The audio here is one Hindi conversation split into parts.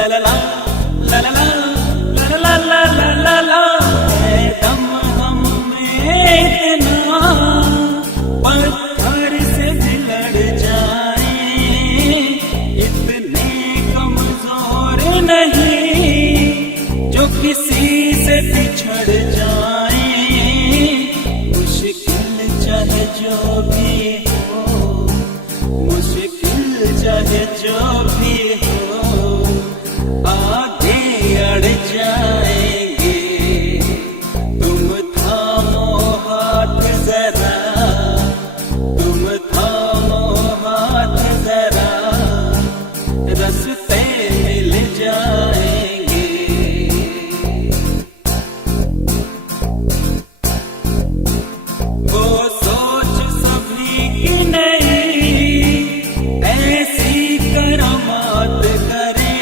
ला ला ला ला ला ला ला ला ला ला दम हम में इतना पत्थर से लड़ जाए, इतने कमजोर नहीं जो किसी से बिछड़ जाए। मुश्किल चाहे जो भी हो, मुश्किल चाहे जो भी हो, आगे अड़ जाएंगे। तुम थामो हाथ जरा, तुम थामो हाथ जरा, रास्ते मिल जाएंगे। वो सोच सभी की नहीं, ऐसी करामात करें।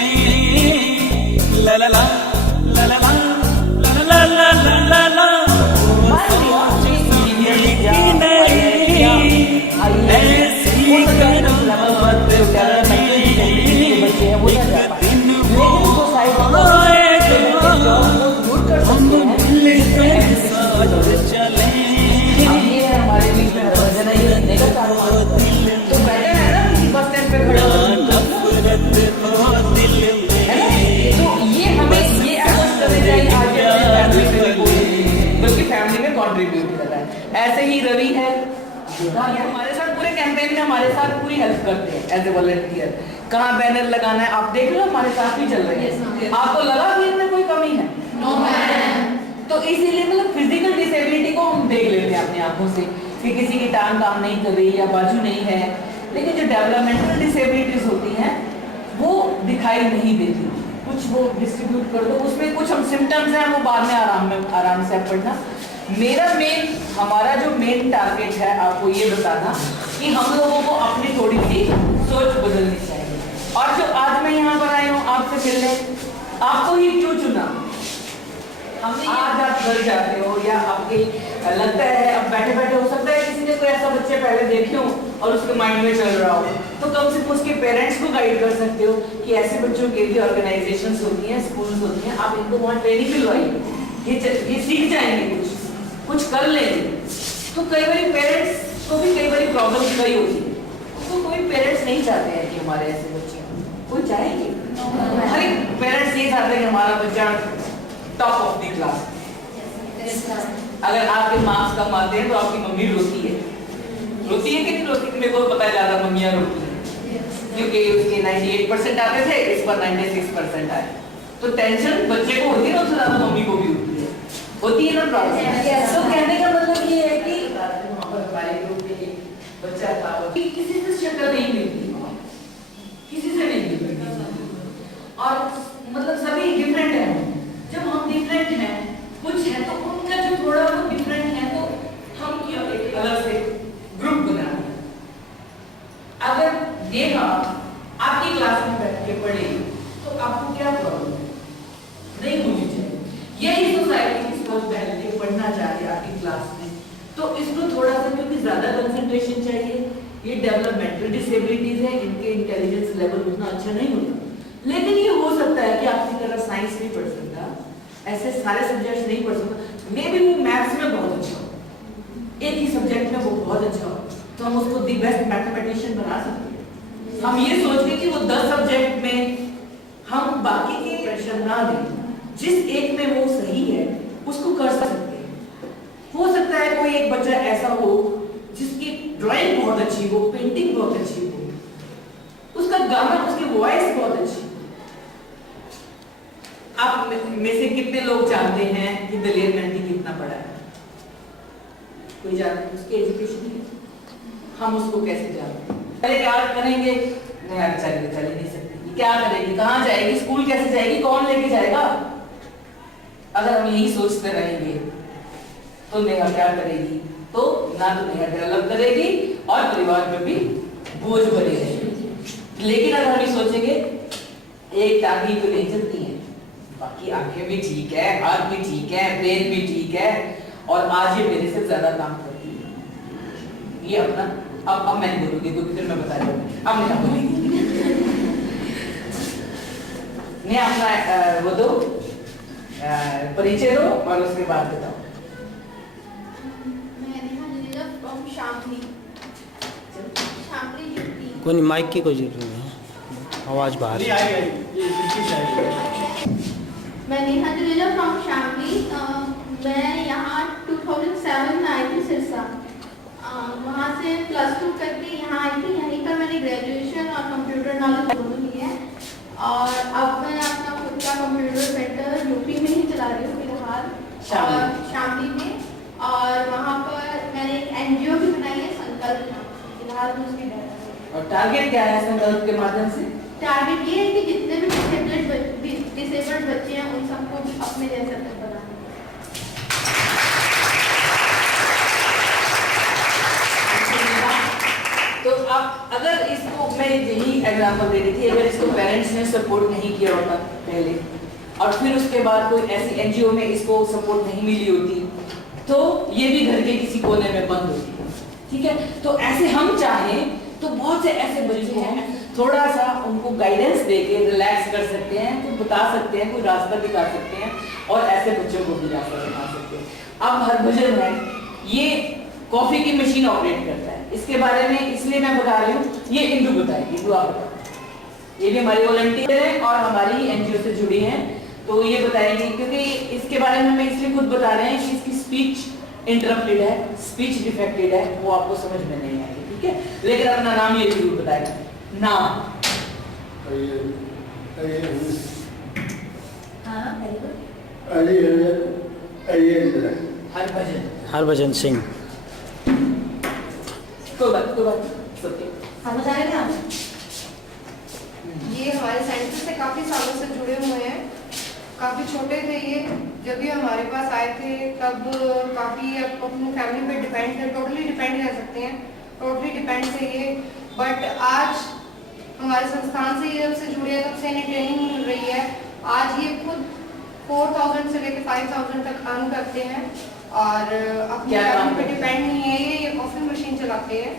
ला ला ला ला ला ला ला ला ला ला ला ऐसी करामात करें। हम मिलकर साथ चले, हमारे बीच में भजन ही रहने का कारोबार तो बेटर है ना किसी बस स्टैंड पे खड़े हो नफरत हो दिल में। तो ये हमें ये एडजस्ट करने चाहिए आगे बल्कि फैमिली में कंट्रीब्यूट कर रहा है। ऐसे ही रवि है, ये हमारे साथ पूरे कैंपेन में हमारे साथ पूरी हेल्प करते हैं एज ए वॉलंटियर। कहाँ बैनर लगाना है आप देख लो, हमारे साथ ही चल रहे हैं। आपको लगा कि इनमें कोई कमी है? No ma'am. तो इसीलिए मतलब फिजिकल डिसेबिलिटी को हम देख लेते हैं अपनी आंखों से कि किसी की टांग काम नहीं कर रही या बाजू नहीं है, लेकिन जो डेवलपमेंटल डिसेबिलिटीज होती हैं वो दिखाई नहीं देती। कुछ वो डिस्ट्रीब्यूट कर दो, उसमें कुछ हम सिम्टम्स हैं वो बाद में आराम से आप पढ़ना। हमारा जो मेन टारगेट है आपको ये बताना कि हम लोगों को अपनी थोड़ी सी सोच बदलनी चाहिए। और जो आज मैं यहाँ पर आई हूँ आपसे मिलने, आपको ही क्यों चुना? हमने आज आप घर जाते हो या आपके लगता है अब बैठे बैठे हो सकता है किसी ने कोई ऐसा बच्चे पहले देखे हो और उसके माइंड में चल रहा हो, तो कम से कम उसके पेरेंट्स को गाइड कर सकते हो कि ऐसे बच्चों के लिए ऑर्गेनाइजेशंस होती हैं, स्कूल्स होती हैं, आप इनको वहाँ ट्रेनिंग दिलवाइए, ये सीख जाएंगे, कुछ कर लेंगे। तो कई बार पेरेंट्स को भी कई बार प्रॉब्लम कई होती है, तो कोई पेरेंट्स नहीं चाहते हैं कि हमारे ऐसे बच्चे, कोई चाहेंगे? हर एक पेरेंट्स ये चाहते हैं कि हमारा बच्चा टॉप ऑफ द क्लास। अगर आपके मार्क्स कम आते हैं तो आपकी मम्मी रोती है कि नहीं रोती? मेरे को पता है ज्यादा मम्मियां रोती हैं क्योंकि उसके 98% आते थे, इस पर 96% आए, तो टेंशन बच्चे को होती है ना, उससे ज्यादा मम्मी को भी होती है ना प्रॉब्लम। तो कहने का मतलब ये है कि बच्चा था किसी से शक्ल नहीं मिलती, किसी से नहीं मिलती, और मतलब सभी डिफरेंट है। जब हम डिफरेंट हैं, कुछ है तो उनका जो थोड़ा वो डिफरेंट है तो हम क्यों एक अलग से ग्रुप बना दें। अगर नेहा आपकी क्लास में बैठ के पढ़े तो आपको क्या प्रॉब्लम है? नहीं होनी चाहिए। यही सोसाइटी इसको बैठ के पढ़ना चाहिए आपकी क्लास में, तो इसको थोड़ा सा क्योंकि ज्यादा कंसंट्रेशन चाहिए। ये डेवलपमेंटल डिसेबिलिटीज है, इनके इंटेलिजेंस लेवल उतना अच्छा नहीं होता, लेकिन ये हो सकता है कि आपकी तरह साइंस नहीं पढ़ सकता, ऐसे सारे सब्जेक्ट्स नहीं पढ़ सकता, मे बी वो मैथ्स में बहुत अच्छा हो, एक ही सब्जेक्ट में वो बहुत अच्छा हो, तो हम उसको द बेस्ट मैथमेटिशियन बना सकते हैं। हम ये सोच के कि वो 10 सब्जेक्ट में हम बाकी के प्रेशर ना दें, जिस एक में वो सही है उसको कर सकते हैं। हो सकता है कोई एक बच्चा ऐसा हो जिसकी ड्राइंग बहुत अच्छी हो, पेंटिंग बहुत अच्छी हो, उसका गाना, उसकी वॉइस बहुत अच्छी। आप में से कितने लोग जानते हैं कि दलेर मेहंदी कितना पढ़ा है? कोई जानते हैं उसकी एजुकेशन की? हम उसको कैसे जानते हैं? अरे क्या करेंगे? नहीं चल नहीं सकती, क्या करेगी, कहाँ जाएगी, स्कूल कैसे जाएगी, कौन लेके जाएगा? अगर हम यही सोचते रहेंगे तो नेहा क्या करेगी? तो ना तो नेहा डेवलप करेगी और परिवार पर भी बोझ बने रहेगी। लेकिन अगर हम ये सोचेंगे एक टांग ही तो नहीं चलती है, बाकी आंखें भी ठीक है, हाथ भी ठीक है, ब्रेन भी ठीक है, और आज ये मेरे से ज्यादा काम करती है, ये अपना अब मैं बोलूंगी क्योंकि फिर मैं बता रही हूँ, अब नहीं बोलेंगी। नहीं अपना वो दो परिचय दो और उसके बाद बताओ। कोई नहीं, माइक की कोई जरूरत नहीं है, आवाज़ बाहर। मैं नेहा जडेजा फ्रॉम शामली। मैं यहाँ 2007 में आई थी सिरसा। वहाँ से +2 करके यहाँ आई थी। यहीं पर मैंने ग्रेजुएशन और कंप्यूटर नॉलेज दोनों ली है। और अब मैं अपना खुद का कंप्यूटर सेंटर यूपी में ही चला रही हूँ फिलहाल, शामली में। और वहाँ पर मैंने एक NGO भी बनाई है, संकल्प, फिलहाल मैं उसकी डायरेक्टर। और टारगेट क्या है संकल्प के माध्यम से? टारगेट ये है कि जितने भी डिसेबल्ड बच्चे हैं उन सबको भी अपने जैसा तक बनाना। तो अब अगर इसको मैं यही एग्जांपल दे रही थी, अगर इसको पेरेंट्स ने सपोर्ट नहीं किया होता पहले और फिर उसके बाद कोई ऐसी NGO में इसको सपोर्ट नहीं मिली होती तो ये भी घर के किसी कोने में बंद होती है। ठीक है, तो ऐसे हम चाहें तो बहुत से ऐसे बच्चे हैं, थोड़ा सा उनको गाइडेंस देके रिलैक्स कर सकते हैं, कुछ बता सकते हैं, कोई रास्ता दिखा सकते हैं और ऐसे बच्चों को भी रास्ता दिखा सकते हैं। अब हरभजन है, ये कॉफी की मशीन ऑपरेट करता है, इसके बारे में इसलिए मैं बता रही हूँ, ये इंदु बताएगी। इंदु आप बताओ। ये भी हमारी वॉलंटियर है और हमारी NGO से जुड़ी हैं, तो ये बताएंगे क्योंकि इसके बारे में हमें इसलिए खुद बता रहे हैं कि इसकी स्पीच इंटरप्टेड है, स्पीच डिफेक्टेड है, वो आपको समझ में नहीं आएगी। ठीक है, लेकिन अपना नाम ये जरूर बताएगा। नाम हरभजन सिंह। कोई बात सबके हम बताएंगे आप। ये हमारे सेंटर से काफ़ी सालों से जुड़े हुए हैं। काफ़ी छोटे थे ये, जब भी हमारे पास आए थे तब काफ़ी अपनी फैमिली पे डिपेंड थे, टोटली डिपेंड कह सकते हैं, टोटली डिपेंड थे ये। बट आज हमारे संस्थान से ये जब से जुड़े हैं तब से इन्हें ट्रेनिंग मिल रही है। आज ये खुद 4000 से लेकर 5000 तक अर्न करते हैं और अपनी फैमिली पे डिपेंड नहीं है। ये कॉफ़ी मशीन चलाते हैं।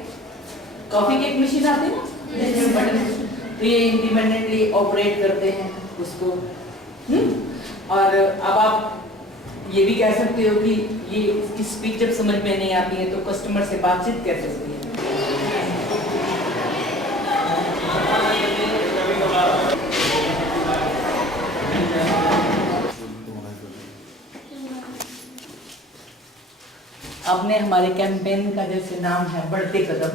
कॉफी की एक मशीन आती है ना, तो ये इंडिपेंडेंटली ऑपरेट करते हैं उसको। और अब आप ये भी कह सकते हो कि ये इसकी स्पीच जब समझ में नहीं आती है तो कस्टमर से बातचीत कैसे होती है। आपने हमारे कैंपेन का जैसे नाम है बढ़ते कदम,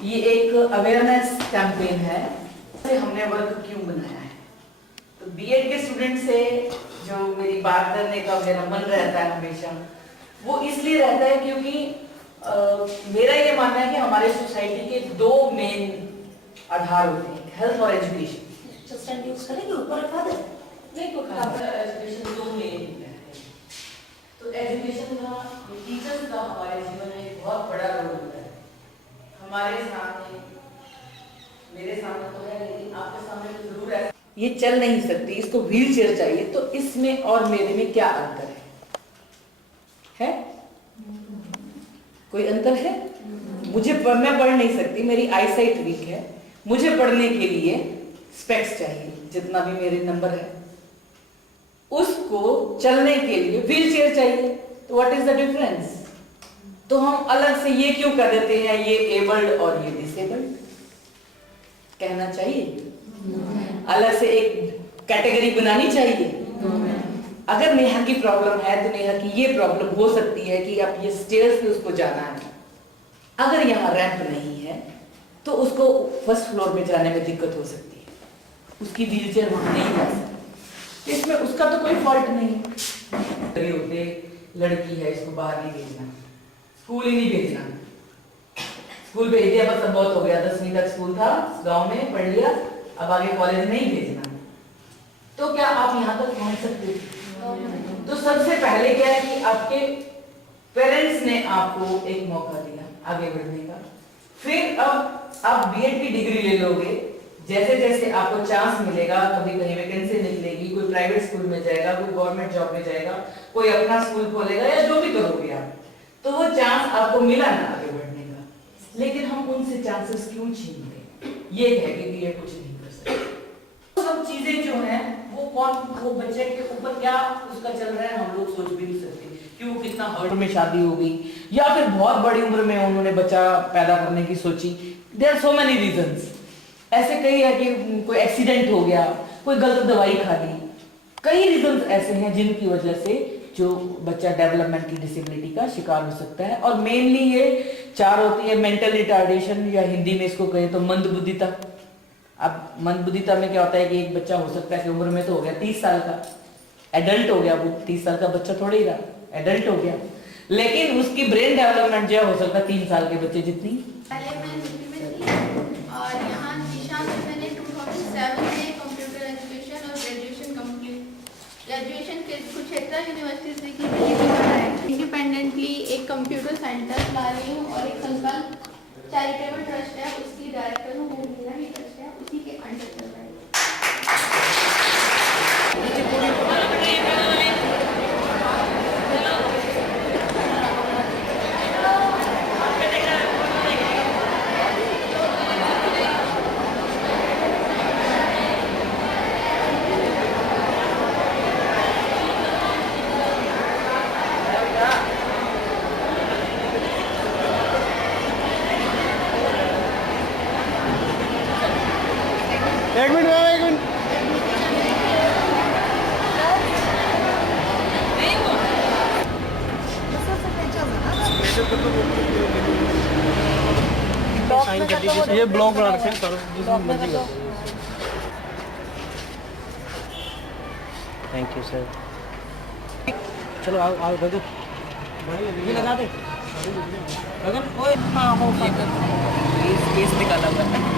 ये एक अवेयरनेस कैंपेन है। हमने वर्क क्यों बनाया है, तो बीएड के स्टूडेंट से जो मेरी बात करने का मेरा मन रहता है हमेशा, वो इसलिए रहता है क्योंकि मेरा ये मानना है कि हमारे सोसाइटी के 2 मेन आधार होते हैं, हेल्थ और एजुकेशन। एजुकेशन 2 मेन है, तो एजुकेशन का, टीचर्स का हमारे जीवन में एक बहुत बड़ा रोल होता है। हमारे सामने, मेरे सामने तो है लेकिन आपके सामने तो जरूर है, ये चल नहीं सकती, इसको व्हील चेयर चाहिए, तो इसमें और मेरे में क्या अंतर है? कोई अंतर है? मैं पढ़ नहीं सकती, मेरी आईसाइट वीक है, मुझे पढ़ने के लिए स्पेक्स चाहिए, जितना भी मेरे नंबर है, उसको चलने के लिए व्हील चेयर चाहिए। तो व्हाट इज द डिफरेंस? तो हम अलग से ये क्यों कर देते हैं, ये एबल्ड और ये डिसेबल्ड कहना चाहिए? अलग से एक कैटेगरी बनानी चाहिए। अगर नेहा की प्रॉब्लम है तो नेहा की ये प्रॉब्लम हो सकती है कि अब ये स्टेयर्स पे उसको जाना है, अगर यहाँ रैंप नहीं है तो उसको फर्स्ट फ्लोर पे जाने में दिक्कत हो सकती है, उसकी व्हीलचेयर वहां नहीं जा सकती। इसमें उसका तो कोई फॉल्ट नहीं है। होते लड़की है, इसको बाहर नहीं भेजना, स्कूल ही नहीं भेजना, स्कूल भेज दिया बस अब बहुत हो गया, 10वीं तक स्कूल था, गांव में पढ़ लिया, अब आगे कॉलेज नहीं भेजना, तो क्या आप यहाँ तक पहुंच सकते हो? तो सबसे पहले क्या है कि आपके पेरेंट्स ने आपको एक मौका दिया आगे बढ़ने का, फिर अब आप बीएड की डिग्री ले लोगे, जैसे जैसे आपको चांस मिलेगा, कभी कहीं वैकेंसी निकलेगी, कोई प्राइवेट स्कूल में जाएगा, कोई गवर्नमेंट जॉब में जाएगा, कोई अपना स्कूल खोलेगा या जो भी करोगे आप, तो वो चांस आपको मिला ना आगे बढ़ने का, लेकिन हम उनसे चांसेस क्यों छीन लें? ये है कि ये कुछ नहीं कर सकते। सब चीजें जो हैं कौन वो बच्चे के ऊपर क्या उसका चल रहा है हम लोग सोच भी नहीं सकते कि वो कितना हर्ट में शादी हो गई या फिर बहुत बड़ी उम्र में उन्होंने बच्चा पैदा करने की सोची। There are so many reasons, ऐसे कई है कि कोई एक्सीडेंट हो गया, कोई गलत दवाई खा ली, कई रीजंस ऐसे हैं जिनकी वजह से जो बच्चा डेवलपमेंट की डिसेबिलिटी का शिकार हो सकता है। और मेनली ये 4 होती है, मेंटल रिटार्डेशन या हिंदी में इसको कहे तो मंदबुद्धिता। अब मंदबुद्धिता में क्या होता है कि एक बच्चा हो सकता है कि उम्र में तो हो गया 30 साल का, एडल्ट हो गया, वो 30 साल का बच्चा थोड़ा ही रहा, एडल्ट हो गया, लेकिन उसकी ब्रेन डेवलपमेंट जो हो सकता है 3 साल के बच्चे जितनी। पहले मैं दिल्ली में थी और यहाँ दिशा में मैंने 2007 में कंप्यूटर एजुकेशन और graduation complete, graduation Kurukshetra university से की थी। इंडिपेंडेंटली एक कंप्यूटर सेंटर चला रही हूँ और एक संकल्प चैरिटेबल ट्रस्ट है, उसकी डायरेक्टर हूँ, वो मेरा ही ट्रस्ट है, उसी के अंडर चल रहा है। एक मिनट मैम, एक मिनट। साइन कर दीजिए, ये ब्लॉक बना रखे हैं, करो जिसमें मर्जी करो। Thank you sir. चलो आओ आओ गगन, ये लगा दे गगन। ओए हाँ हो केस निकाला हुआ है।